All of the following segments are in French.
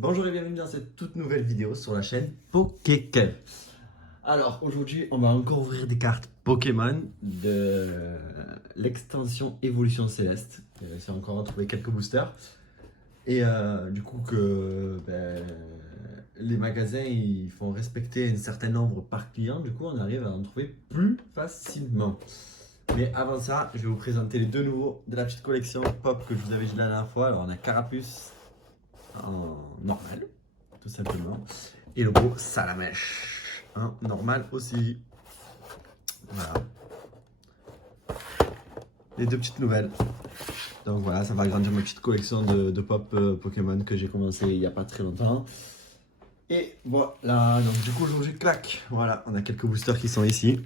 Bonjour et bienvenue dans cette toute nouvelle vidéo sur la chaîne PokéKev. Alors aujourd'hui on va encore ouvrir des cartes Pokémon de l'extension Évolution Céleste. J'ai encore trouvé quelques boosters. Et du coup que les magasins ils font respecter un certain nombre par client, du coup on arrive à en trouver plus facilement. Mais avant ça, je vais vous présenter les deux nouveaux de la petite collection Pop que je vous avais dit la dernière fois. Alors on a Carapuce en normal, tout simplement. Et le gros Salamèche, hein, normal aussi. Voilà. Les deux petites nouvelles. Donc voilà, ça va agrandir ma petite collection de pop Pokémon que j'ai commencé il n'y a pas très longtemps. Et voilà, donc du coup aujourd'hui claque. Voilà, on a quelques boosters qui sont ici.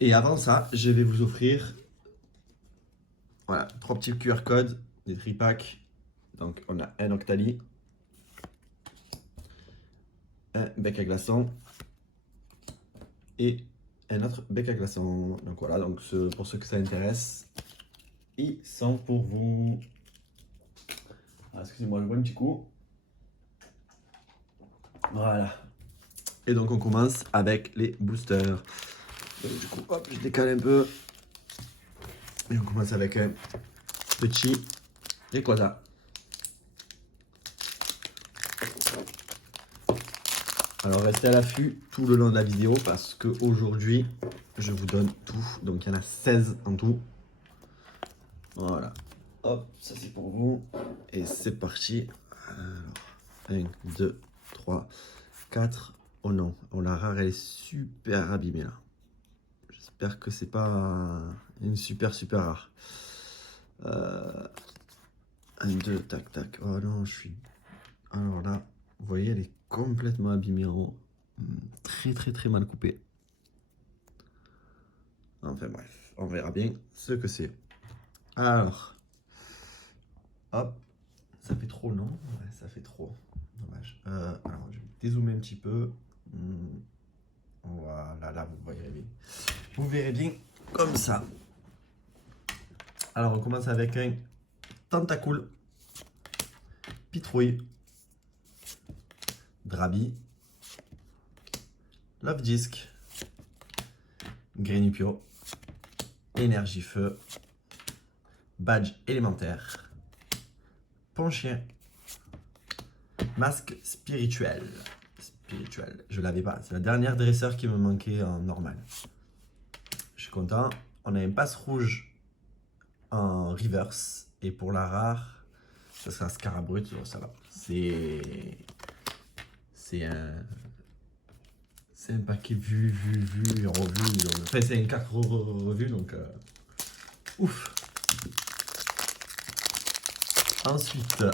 Et avant ça, je vais vous offrir voilà, 3 petits QR codes, des tripacks. Donc on a un Octali, un bec à glaçons et un autre bec à glaçons. Donc voilà, donc pour ceux que ça intéresse, ils sont pour vous. Ah, excusez-moi, je bois un petit coup. Voilà. Et donc on commence avec les boosters. Donc, du coup, hop, je décale un peu. Et on commence avec un petit Rayquaza. Alors restez à l'affût tout le long de la vidéo parce qu'aujourd'hui, je vous donne tout. Donc il y en a 16 en tout. Voilà. Hop, ça c'est pour vous. Et c'est parti. Alors, 1, 2, 3, 4. Oh non, oh, la rare elle est super abîmée là. J'espère que c'est pas une super rare. 1, 2, tac tac. Oh non, je suis. Alors là, vous voyez, elle est complètement abîmée en haut. Très mal coupée. Enfin bref, on verra bien ce que c'est. Alors, hop, ça fait trop, non? Ouais, ça fait trop. Dommage. Alors, je vais dézoomer un petit peu. Voilà, là, vous voyez bien. Vous verrez bien comme ça. Alors, on commence avec un Tentacool, Pitrouille, Drabi, Love Disc, Grenupio, Énergie Feu, Badge élémentaire, Ponchien, Masque spirituel. Je l'avais pas. C'est la dernière dresseur qui me manquait en normal. Je suis content. On a un passe rouge en reverse. Et pour la rare, ça sera Scarabrut. Oh, ça va. C'est un paquet vu et revu. Enfin, c'est une carte revue, donc ouf. Ensuite,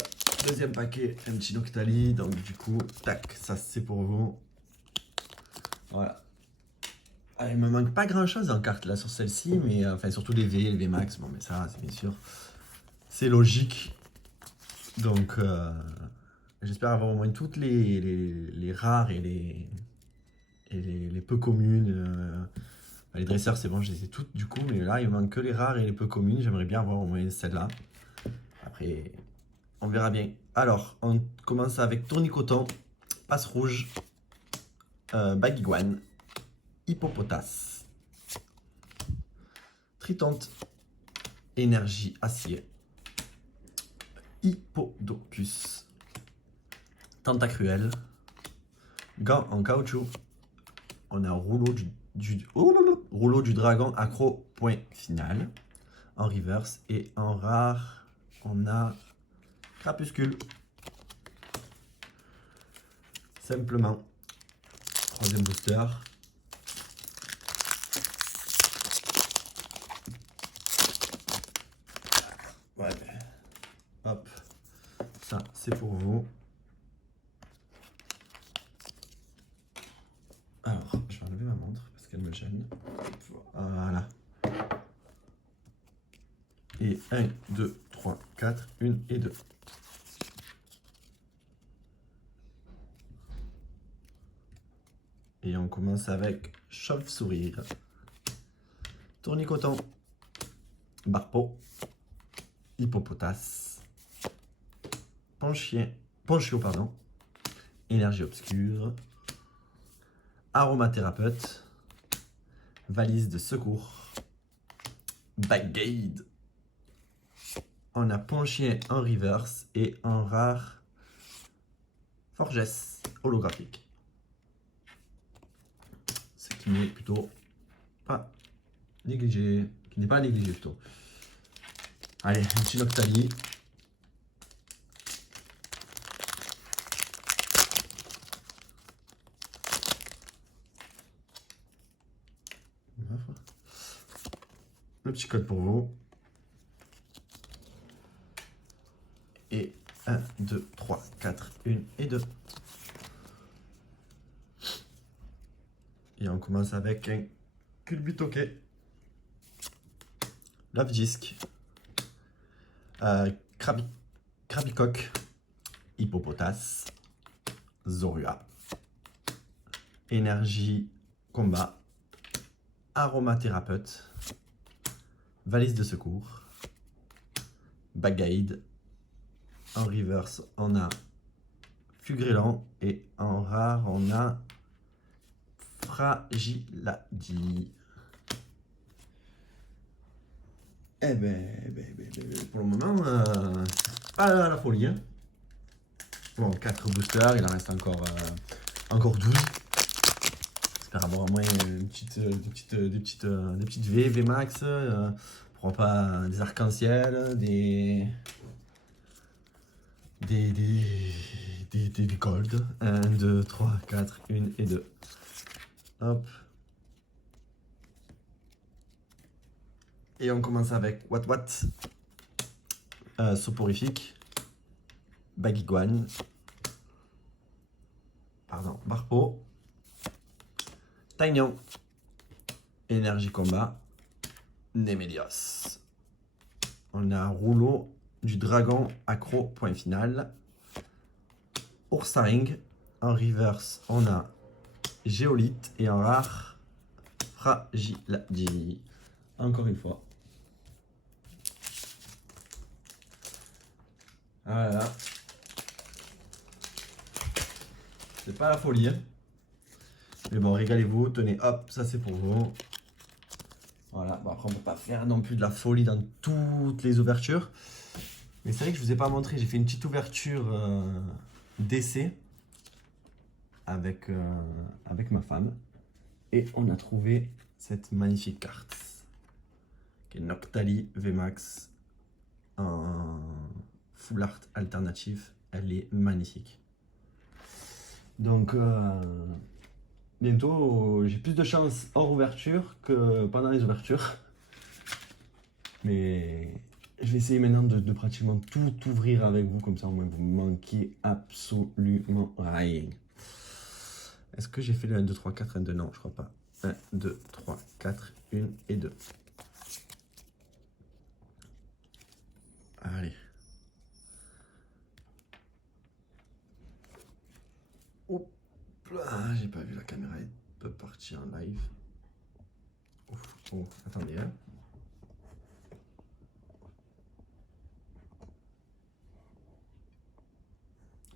deuxième paquet, un petit Noctali. Donc du coup, tac, ça c'est pour vous. Voilà. Ah, il me manque pas grand chose en carte là sur celle-ci, mais enfin surtout les V, les V max. Bon, mais ça, c'est bien sûr. C'est logique. Donc, j'espère avoir au moins toutes les rares et les peu communes. Les dresseurs, c'est bon, je les ai toutes du coup, mais là, il me manque que les rares et les peu communes. J'aimerais bien avoir au moins celle-là. Après, on verra bien. Alors, on commence avec Tournicoton, Passe Rouge, Baguiguane, Hippopotas, Tritonte, Énergie Acier, Hippodocus, Tentacruel, Gant en caoutchouc. On a un rouleau du dragon accro, point final. En reverse et en rare, on a Crapuscule. Simplement. Troisième booster. Ouais. Hop. Ça, c'est pour vous. Alors, je vais enlever ma montre parce qu'elle me gêne. Voilà. Et 1, 2, 3, 4, 1 et 2. Et on commence avec Chauve-Sourire, Tournicoton, Barpeau, Hippopotas, Ponchien, Ponchio, pardon. Énergie obscure. Aromathérapeute. Valise de secours. Bagade. On a Ponchier en reverse et en rare Forgesse holographique. Ce qui n'est plutôt pas négligé. Qui n'est pas négligé plutôt. Allez, un petit Noctali. Le petit code pour vous. Et 1, 2, 3, 4, 1 et 2. Et on commence avec un Culbutoke. Love Disc. Krabicoque. Hippopotas. Zorua. Énergie combat. Aromathérapeute. Valise de secours. Bagade. En reverse, on a Fugrélan et en rare, on a Fragiladi. Eh ben, pour le moment, pas la folie. Hein. Bon, 4 boosters, il en reste encore 12. J'espère avoir au moins des petites V, VMAX. Pourquoi pas des arcs-en-ciel, des gold. 1, 2, 3, 4, 1 et 2. Hop. Et on commence avec What Soporifique. Bagiguan. Pardon, Barpo. Taignon. Énergie combat. Némélios. On a Rouleau du Dragon Accro, point final. Oursaring. En reverse, on a Géolite. Et en rare, Fragiladi. Encore une fois. Voilà. C'est pas la folie. Hein. Mais bon, régalez-vous. Tenez, hop, ça c'est pour vous. Voilà. Bon, après, on ne peut pas faire non plus de la folie dans toutes les ouvertures. Mais c'est vrai que je ne vous ai pas montré. J'ai fait une petite ouverture d'essai avec ma femme. Et on a trouvé cette magnifique carte. Qui est Noctali VMAX en full art alternatif. Elle est magnifique. Donc, bientôt, j'ai plus de chance hors ouverture que pendant les ouvertures. Mais je vais essayer maintenant de pratiquement tout ouvrir avec vous. Comme ça, au moins, vous ne manquez absolument rien. Est-ce que j'ai fait le 1, 2, 3, 4, 1, 2? Non, je crois pas. 1, 2, 3, 4, 1 et 2. Allez. Hop là, j'ai pas vu la caméra, elle peut partir en live. Ouf, oh, attendez. Hein.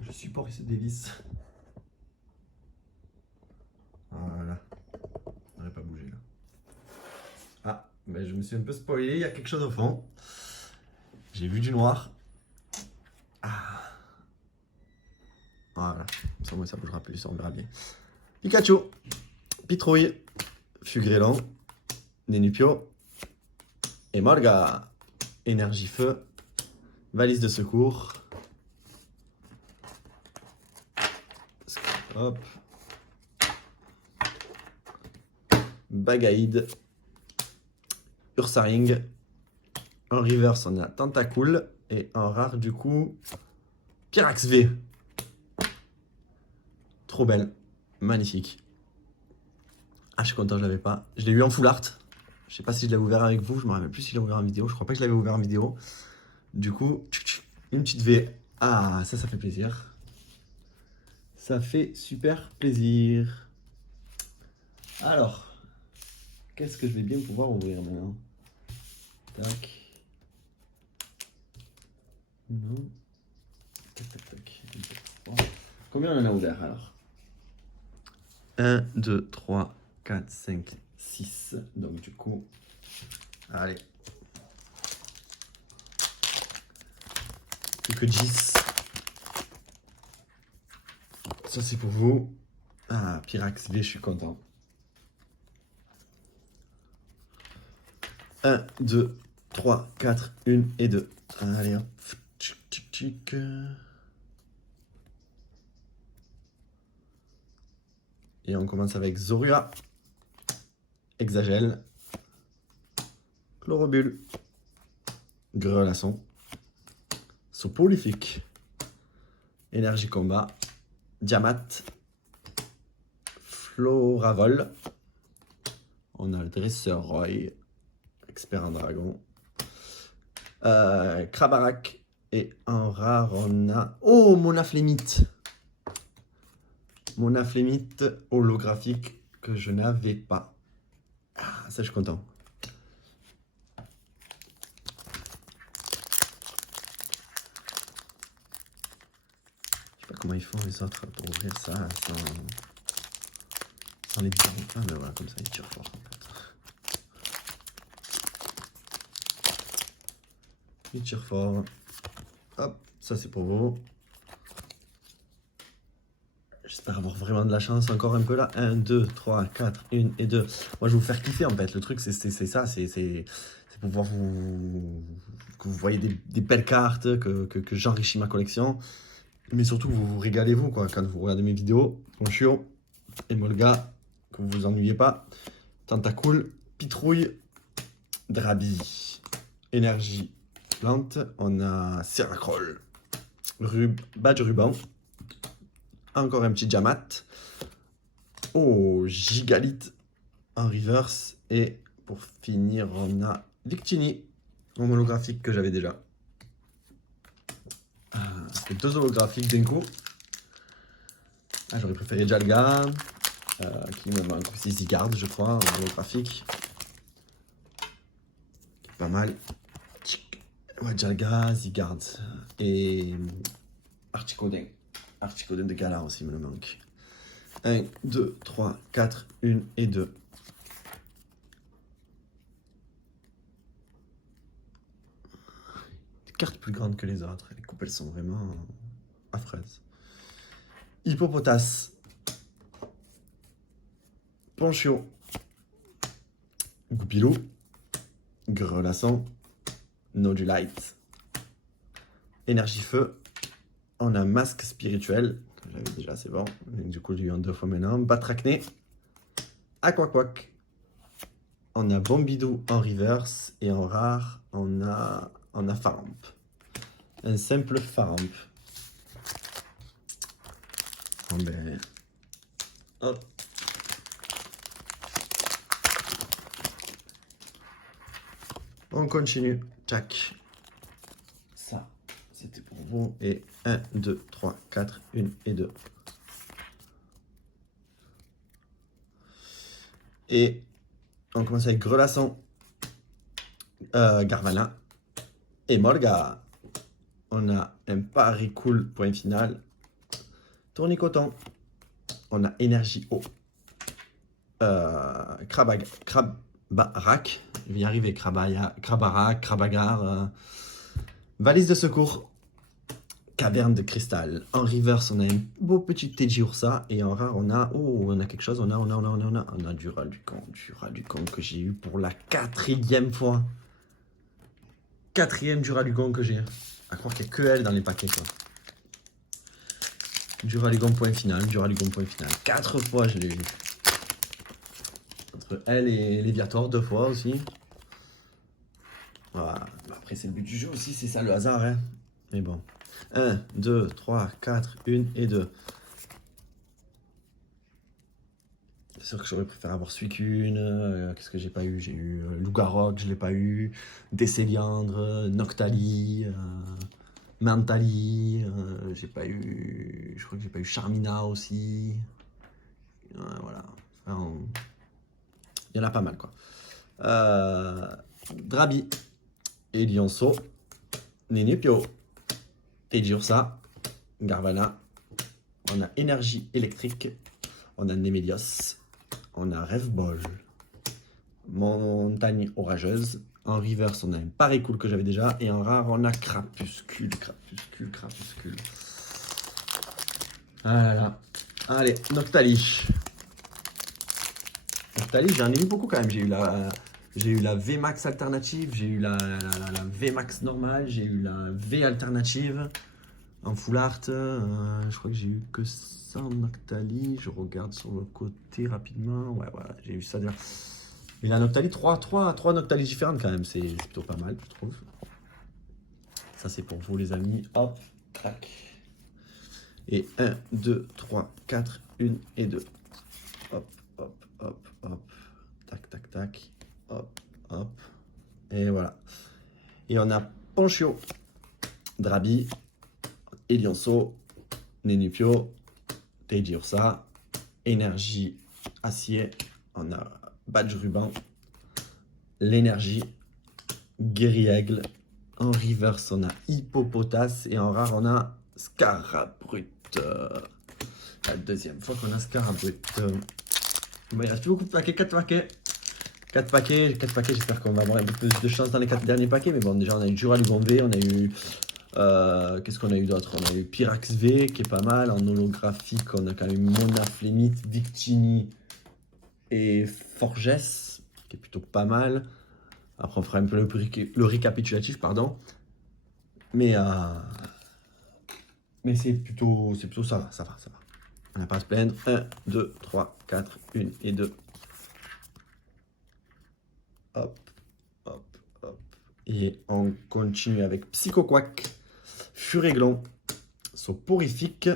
Je supporte ce dévisse. Voilà. On n'aurait pas bougé là. Ah, mais je me suis un peu spoilé, il y a quelque chose au fond. J'ai vu du noir. Ah. Voilà. Sans moi ça bougera plus, on verra bien. Pikachu, Pitrouille, Fugrélan, Nénupio et Morga. Énergie feu, valise de secours. Hop. Bagade. Ursaring. En reverse, on a Tentacool. Et en rare, du coup, Pyrax V. Trop belle. Magnifique. Ah, je suis content, je l'avais pas. Je l'ai eu en full art. Je sais pas si je l'avais ouvert avec vous. Je me rappelle plus si je l'ai ouvert en vidéo. Je crois pas que je l'avais ouvert en vidéo. Du coup, une petite V. Ah, ça fait plaisir. Ça fait super plaisir. Alors, qu'est-ce que je vais bien pouvoir ouvrir maintenant? Tac. Non. Tac, tac, tac. Combien on en a ouvert alors? 1, 2, 3, 4, 5, 6. Donc du coup, allez. Plus que 10. Ça c'est pour vous. Ah, Pyrax V, je suis content. 1, 2, 3, 4, 1 et 2. Allez hop. Tchic, tchic, tchic. Et on commence avec Zorua, Hexagel, Chlorobule, Grelasson, Soporifique, Énergie Combat, Diamat, Floravol. On a le Dresseur Roy, Expert en Dragon, Krabarak. Et en rare, on a... Oh, Monaflémite. Monaflémite holographique que je n'avais pas. Ah, ça, je suis content. Je sais pas comment ils font les autres pour ouvrir ça sans les bidons. Ah, mais voilà, comme ça, ils tirent fort. En fait. Ils tirent fort. Hop, ça, c'est pour vous. J'espère avoir vraiment de la chance encore un peu là. 1, 2, 3, 4, 1 et 2. Moi, je vais vous faire kiffer en fait. Le truc, c'est ça. C'est pouvoir que vous voyez des belles cartes, que j'enrichis ma collection. Mais surtout, vous régalez vous quoi. Quand vous regardez mes vidéos, Ponchio, Emolga, que vous vous ennuyez pas. Tentacool, Pitrouille, Drabi, Énergie, Plante. On a Seracroll, Badge Ruban. Encore un petit Diamat. Oh, Gigalith en reverse. Et pour finir, on a Victini, en holographique que j'avais déjà. C'est 2 holographiques d'un coup. Ah, j'aurais préféré Jalga, qui me manque aussi Zygarde, je crois, en holographique. Pas mal. Ouais, Jalga, Zygarde et Articodin. Articodin de Galar aussi me manque. 1, 2, 3, 4, 1 et 2. Des cartes plus grandes que les autres. Les coupes, elles sont vraiment à fraise. Hippopotas. Ponchio. Goupilou. Grelasson. Nodulite. Énergie Feu. On a Masque Spirituel. J'avais déjà, c'est bon. Du coup, j'ai eu en 2 fois maintenant. Batracné. Aquaquac. On a Bombidou en reverse. Et en rare, on a Faramp. Un simple Faramp. Bon ben... Hop. On continue. Tac. Ça, c'était pour vous. Et 1, 2, 3, 4, 1 et 2. Et on commence avec Grelasson, Garvana et Molga. On a un pari cool point final. Tournicoton. On a Énergie Eau. Krabarak. Je vais y arriver. Krabarak, Krabagar. Valise de secours. Caverne de cristal. En reverse, on a un beau petit Teji Ursa. Et en rare, on a quelque chose. On a du Ralucan. Du Ralucan que j'ai eu pour la 4e fois. 4e du Ralucan que j'ai. À croire qu'il n'y a que elle dans les paquets, quoi. Du Ralucan point final. 4 fois, je l'ai eu. Entre elle et Léviator, 2 fois aussi. Voilà. Après, c'est le but du jeu aussi. C'est ça le hasard, hein. Mais bon. 1, 2, 3, 4, 1 et 2. C'est sûr que j'aurais préféré avoir Suicune. Qu'est-ce que j'ai pas eu? J'ai eu Lougarok, je l'ai pas eu. Décéliandre, Noctali, Mentali. J'ai pas eu. Je crois que j'ai pas eu Charmina aussi. Voilà. Enfin, il y en a pas mal, quoi. Drabi, Elionso, Nenepio, Teji Ursa, Garvana, on a Énergie électrique, on a Némélios, on a Rêve Ball, Montagne orageuse. En reverse, on a un pareil cool que j'avais déjà. Et en rare, on a Crapuscule. Ah là là. Allez, Noctali. Noctali, j'en ai eu beaucoup quand même. J'ai eu la VMAX alternative, j'ai eu la VMAX normale, j'ai eu la V alternative en full art. Je crois que j'ai eu que ça en Noctali. Je regarde sur le côté rapidement. Ouais, voilà, j'ai eu ça déjà. Et la Noctali, 3 Noctali différentes quand même, c'est plutôt pas mal, je trouve. Ça, c'est pour vous, les amis. Hop, tac. Et 1, 2, 3, 4, 1 et 2. Hop, hop, hop, hop. Tac, tac, tac. Hop, hop. Et voilà. Et on a Ponchio, Drabi, Elionceau, Nenupio, Teiji Ursa, Énergie Acier. On a Badge Ruban, l'énergie, Guéri-Aigle. En reverse, on a Hippopotas. Et en rare, on a Scarabrut. La deuxième fois qu'on a Scarabrut. Il reste plus beaucoup de paquets, 4 paquets. 4 paquets, j'espère qu'on va avoir un peu plus de chance dans les 4 derniers paquets. Mais bon, déjà, on a eu Juralugon V, on a eu... qu'est-ce qu'on a eu d'autre? On a eu Pyrax V, qui est pas mal. En holographique, on a quand même Mona Flémite, Victini et Forges, qui est plutôt pas mal. Après, on fera un peu le récapitulatif, pardon. Mais c'est plutôt ça va. On n'a pas à se plaindre. 1, 2, 3, 4, 1 et 2. Hop, hop, hop. Et on continue avec Psychoquack, Furéglon, Soporifique.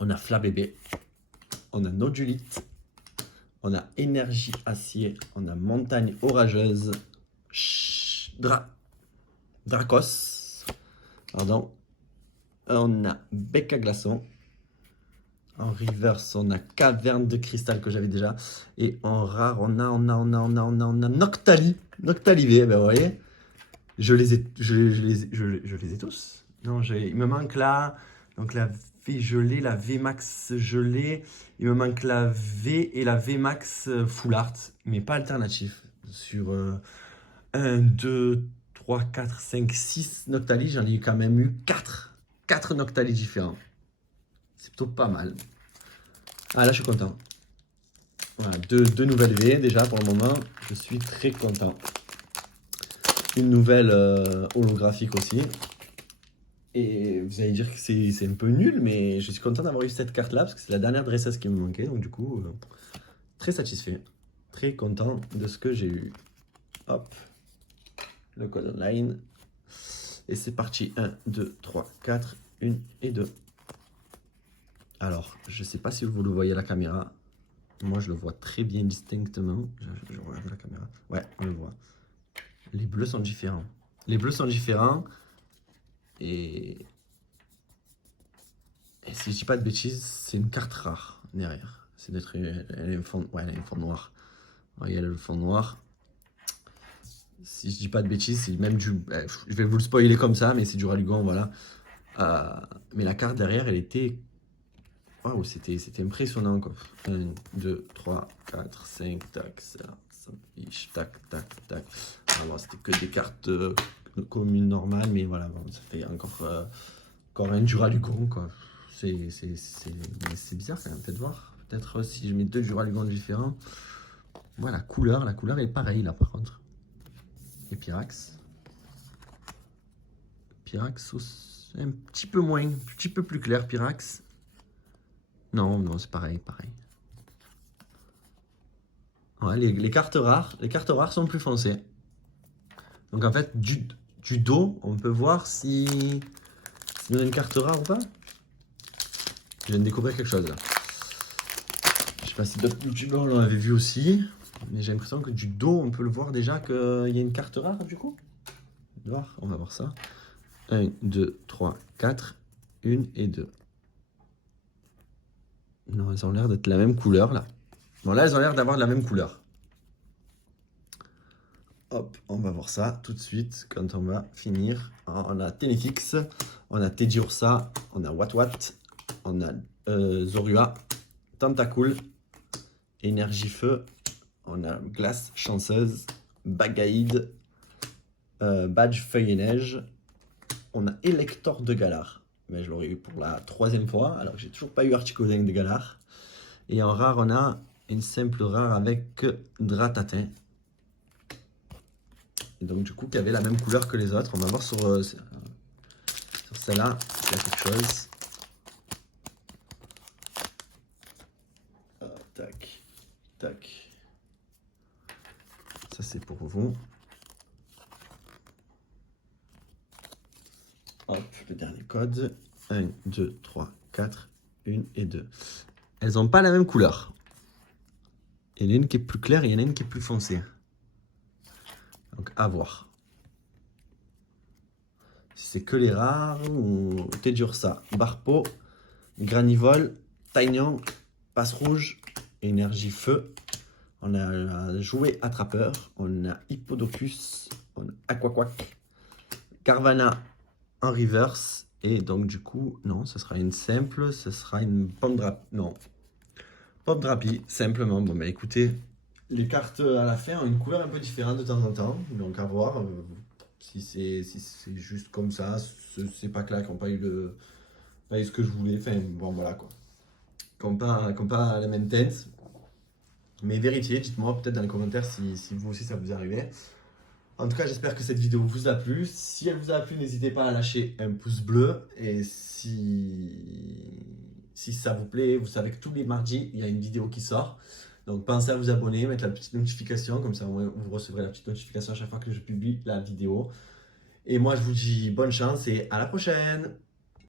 On a Flabébé. On a Nodulite. On a Énergie Acier. On a Montagne Orageuse. Dracos. Pardon. On a Bec à Glaçon. En reverse, on a Caverne de Cristal que j'avais déjà. Et en rare, on a Noctali. Noctali V, ben vous voyez. Je les ai tous. Non, il me manque là. Donc la V gelée, la V Max gelée. Il me manque la V et la V Max Full Art. Mais pas alternatif. Sur 1, 2, 3, 4, 5, 6 Noctali, j'en ai quand même eu 4. 4 Noctali différents. C'est plutôt pas mal. Ah là, je suis content. Voilà, deux nouvelles V déjà pour le moment. Je suis très content. Une nouvelle holographique aussi. Et vous allez dire que c'est un peu nul, mais je suis content d'avoir eu cette carte-là parce que c'est la dernière dresseuse qui me manquait. Donc du coup, très satisfait. Très content de ce que j'ai eu. Hop. Le code online. Et c'est parti. 1, 2, 3, 4, 1 et 2. Alors, je ne sais pas si vous le voyez à la caméra. Moi, je le vois très bien distinctement. Je regarde la caméra. Ouais, on le voit. Les bleus sont différents. Les bleus sont différents. Et si je dis pas de bêtises, c'est une carte rare derrière. C'est d'être elle a un fond, ouais, elle a un fond noir. Regardez le fond noir. Si je dis pas de bêtises, c'est même du... Je vais vous le spoiler comme ça, mais c'est du Rallugon, voilà. Mais la carte derrière, elle était... Waouh, c'était impressionnant, quoi. 1, 2, 3, 4, 5, tac, ça fiche, tac, tac, tac. Alors, c'était que des cartes communes normales, mais voilà, bon, ça fait encore un Duralugon, quoi. C'est bizarre quand même, peut-être voir. Peut-être si je mets 2 Duralugon différents. Voilà, la couleur est pareille là par contre. Et Pyrax. Pyrax, un petit peu moins, un petit peu plus clair, Pyrax. Non, c'est pareil. Ouais, les cartes rares sont plus foncées. Donc en fait, du dos, on peut voir si on a une carte rare ou pas. Je viens de découvrir quelque chose là. Je sais pas si d'autres youtubeurs l'avaient vu aussi, mais j'ai l'impression que du dos, on peut le voir déjà qu'il y a une carte rare du coup. On va voir ça. 1, 2, 3, 4, 1 et 2. Non, elles ont l'air d'être la même couleur là. Bon, là, elles ont l'air d'avoir la même couleur. Hop, on va voir ça tout de suite quand on va finir. Alors, on a Ténéfix, on a Teiji Ursa, on a Wat, On a Zorua, Tentacool, Énergie Feu. On a Glace Chanceuse, Bagaïde, Badge Feuille et Neige. On a Elector de Galar, mais je l'aurais eu pour la 3e fois, alors que j'ai toujours pas eu Articodin de Galar. Et en rare, on a une simple rare avec Dratatin. Et donc du coup, qui avait la même couleur que les autres. On va voir sur celle-là s'il y a quelque chose. Tac, tac. Ça c'est pour vous. Hop, le dernier code. 1, 2, 3, 4, 1 et 2. Elles n'ont pas la même couleur. Il y en a une qui est plus claire et il y en a une qui est plus foncée. Donc à voir. Si c'est que les rares ou Tedursa, Barpo, Granivole, Taignan, Passe Rouge, Énergie Feu. On a Jouet Attrapeur, on a Hippodocus, on a Aquaquack, Carvana en reverse. Et donc du coup, non, ce sera une simple, ce sera une Pomme Drapi. Non, Pomme Drapi, simplement. Bon bah écoutez, les cartes à la fin ont une couleur un peu différente de temps en temps. Donc à voir si c'est juste comme ça, c'est pas clair, qu'on pas eu ce que je voulais. Enfin bon voilà quoi. Qu'on pas la même teinte. Mais vérifiez, dites-moi peut-être dans les commentaires si vous aussi ça vous est arrivé. En tout cas, j'espère que cette vidéo vous a plu. Si elle vous a plu, n'hésitez pas à lâcher un pouce bleu. Et si ça vous plaît, vous savez que tous les mardis, il y a une vidéo qui sort. Donc pensez à vous abonner, mettre la petite notification. Comme ça, vous recevrez la petite notification à chaque fois que je publie la vidéo. Et moi, je vous dis bonne chance et à la prochaine!